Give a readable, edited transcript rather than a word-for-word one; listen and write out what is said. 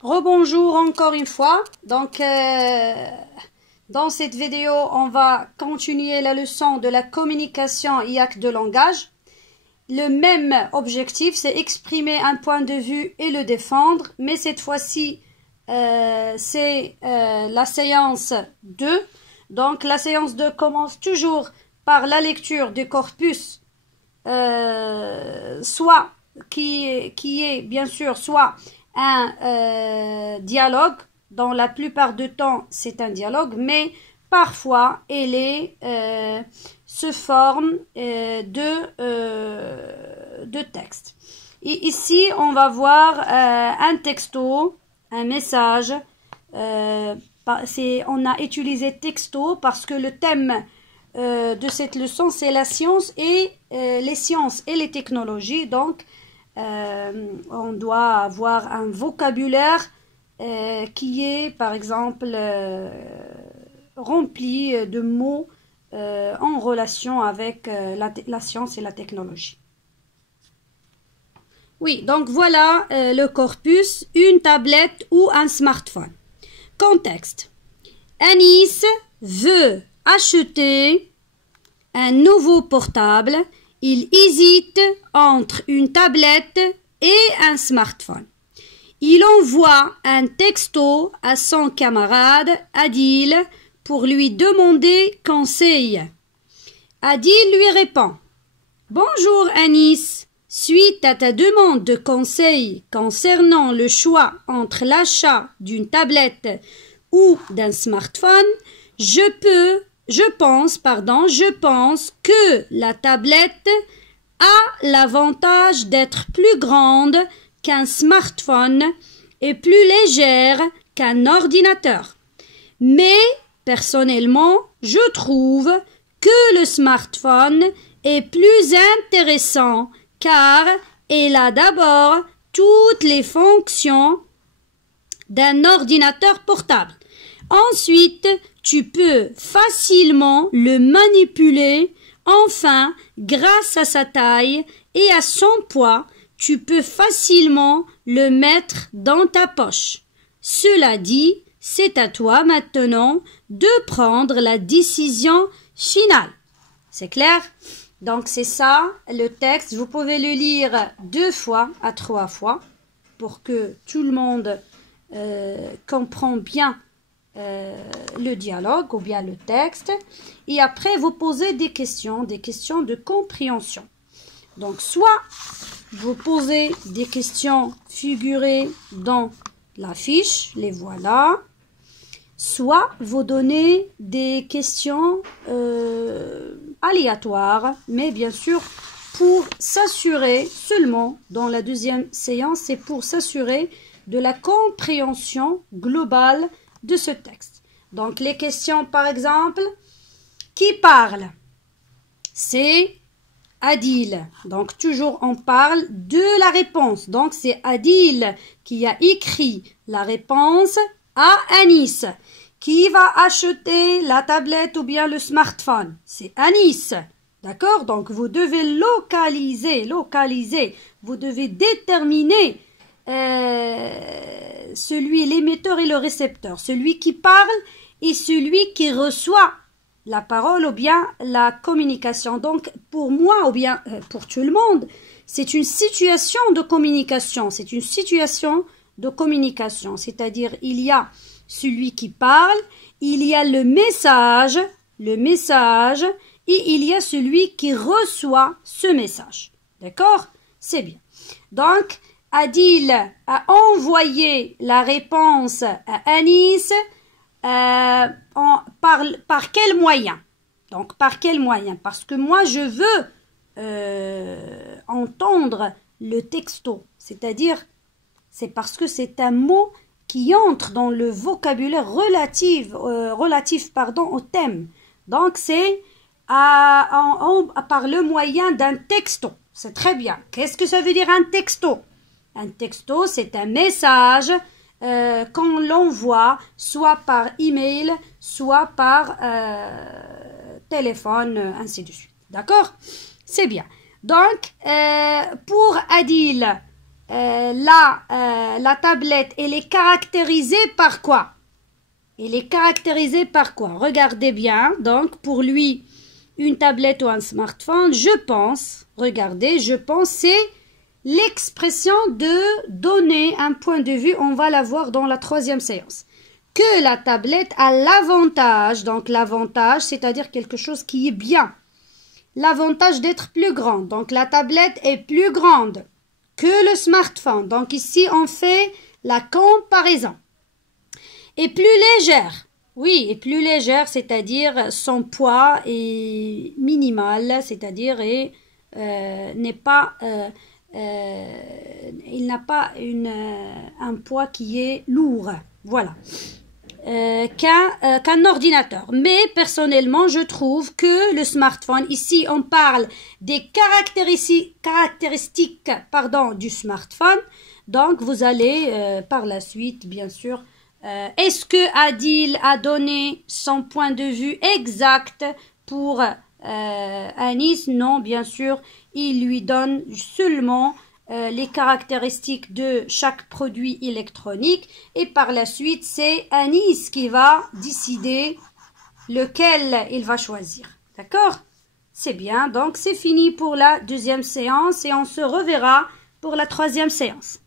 Rebonjour encore une fois. Donc, dans cette vidéo, on va continuer la leçon de la communication et acte de langage. Le même objectif, c'est exprimer un point de vue et le défendre, mais cette fois-ci, c'est la séance 2. Donc, la séance 2 commence toujours par la lecture du corpus, soit qui est bien sûr soit un dialogue. Dans la plupart du temps, c'est un dialogue, mais parfois, se forme de texte. Et ici, on va voir un texto, un message. On a utilisé texto parce que le thème de cette leçon, c'est la science et les sciences et les technologies. Donc, on doit avoir un vocabulaire qui est, par exemple, rempli de mots en relation avec la science et la technologie. Oui, donc voilà le corpus, une tablette ou un smartphone. Contexte. Anis veut acheter un nouveau portable. Il hésite entre une tablette et un smartphone. Il envoie un texto à son camarade Adil pour lui demander conseil. Adil lui répond: Bonjour Anis, suite à ta demande de conseil concernant le choix entre l'achat d'une tablette ou d'un smartphone, je pense que la tablette a l'avantage d'être plus grande qu'un smartphone et plus légère qu'un ordinateur. Mais, personnellement, je trouve que le smartphone est plus intéressant car il a d'abord toutes les fonctions d'un ordinateur portable. Ensuite, tu peux facilement le manipuler. Enfin, grâce à sa taille et à son poids, tu peux facilement le mettre dans ta poche. Cela dit, c'est à toi maintenant de prendre la décision finale. C'est clair? Donc c'est ça le texte. Vous pouvez le lire 2 fois à 3 fois pour que tout le monde comprenne bien le dialogue ou bien le texte. Et après, vous posez des questions de compréhension. Donc soit vous posez des questions figurées dans la fiche, les voilà. Soit vous donnez des questions aléatoires, mais bien sûr, pour s'assurer seulement, dans la deuxième séance, c'est pour s'assurer de la compréhension globale de ce texte. Donc, les questions, par exemple, qui parle? C'est Adil. Donc, toujours on parle de la réponse. Donc, c'est Adil qui a écrit la réponse à Anis. Qui va acheter la tablette ou bien le smartphone? C'est Anis. D'accord? Donc, vous devez localiser. Vous devez déterminer l'émetteur et le récepteur. Celui qui parle et celui qui reçoit la parole ou bien la communication. Donc, pour moi ou bien pour tout le monde, c'est une situation de communication. C'est-à-dire, il y a celui qui parle, il y a le message, et il y a celui qui reçoit ce message. D'accord? C'est bien. Donc, Adil a envoyé la réponse à Anis par quel moyen? Donc, par quel moyen? Parce que moi, je veux entendre le texto. C'est-à-dire, c'est parce que c'est un mot qui entre dans le vocabulaire relatif au thème. Donc, c'est par le moyen d'un texto. C'est très bien. Qu'est-ce que ça veut dire un texto? Un texto, c'est un message qu'on l'envoie soit par email, soit par téléphone, ainsi de suite. D'accord? C'est bien. Donc, pour Adil, la tablette, elle est caractérisée par quoi? Elle est caractérisée par quoi? Regardez bien. Donc, pour lui, une tablette ou un smartphone, je pense, regardez, je pense, c'est l'expression de donner un point de vue. On va la voir dans la 3e séance. Que la tablette a l'avantage, donc l'avantage, c'est-à-dire quelque chose qui est bien. L'avantage d'être plus grande. Donc, la tablette est plus grande que le smartphone. Donc, ici, on fait la comparaison. Et plus légère. Oui, et plus légère, c'est-à-dire son poids est minimal, c'est-à-dire n'est pas, il n'a pas un poids qui est lourd. Voilà. Qu'un ordinateur. Mais personnellement, je trouve que le smartphone, ici on parle des caractéristiques du smartphone. Donc vous allez par la suite, bien sûr, est-ce que Adil a donné son point de vue exact pour Anis? Non, bien sûr, il lui donne seulement les caractéristiques de chaque produit électronique et par la suite c'est Anis qui va décider lequel il va choisir. D'accord? C'est bien, donc c'est fini pour la 2e séance et on se reverra pour la 3e séance.